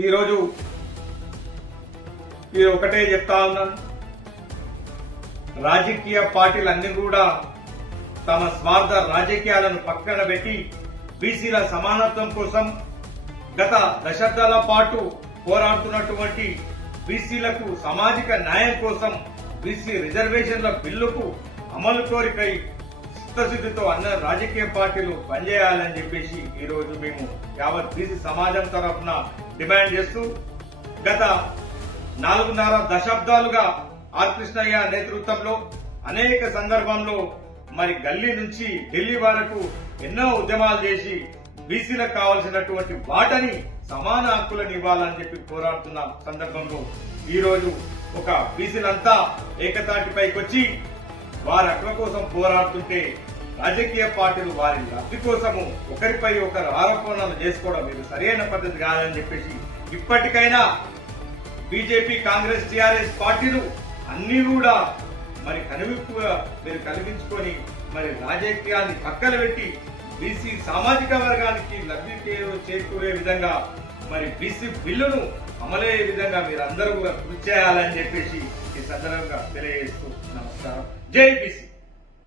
ఈరోజు మీరు ఒకటే చెప్తా ఉన్నాను, రాజకీయ పార్టీలన్నీ కూడా తమ స్వార్థ రాజకీయాలను పక్కన పెట్టి బీసీల సమానత్వం కోసం గత దశాబ్దాల పాటు పోరాడుతున్నటువంటి బీసీలకు సామాజిక న్యాయం కోసం బీసీ రిజర్వేషన్ల బిల్లుకు అమలు కోరికై చిత్తశుద్ధితో అన్న రాజకీయ పార్టీలు పనిచేయాలని చెప్పేసి ఈ రోజు మేము యావత్ బీసీ సమాజం తరఫున డిమాండ్ చేస్తూ గత 4.5 దశాబ్దాలుగా ఆర్ కృష్ణయ్య నేతృత్వంలో అనేక సందర్భంలో మరి గల్లీ నుంచి ఢిల్లీ వరకు ఎన్నో ఉద్యమాలు చేసి బీసీలకు కావాల్సినటువంటి వాటని సమాన హక్కులను ఇవ్వాలని చెప్పి పోరాడుతున్న సందర్భంలో ఈ రోజు ఒక బీసీలంతా ఏకతాటిపైకి వచ్చి వారి హక్కుల కోసం పోరాడుతుంటే రాజకీయ పార్టీలు వారి లబ్ధి కోసము ఒకరిపై ఒకరు ఆరోపణలు చేసుకోవడం ఇది సరైన పద్ధతి కాదని చెప్పేసి ఇప్పటికైనా బీజేపీ, కాంగ్రెస్, టీఆర్ఎస్ పార్టీలు అన్ని కూడా మరి కనువిప్పుగా మీరు కలిగించుకొని మరి రాజకీయాన్ని పక్కన పెట్టి బీసీ సామాజిక వర్గానికి లబ్ధి చేకూరే విధంగా మరి బీసీ బిల్లును అమలయ్యే విధంగా మీరు అందరూ కూడా కృషి చేయాలని చెప్పేసి ఈ సందర్భంగా తెలియజేస్తూ నమస్కారం. జై బీసీ.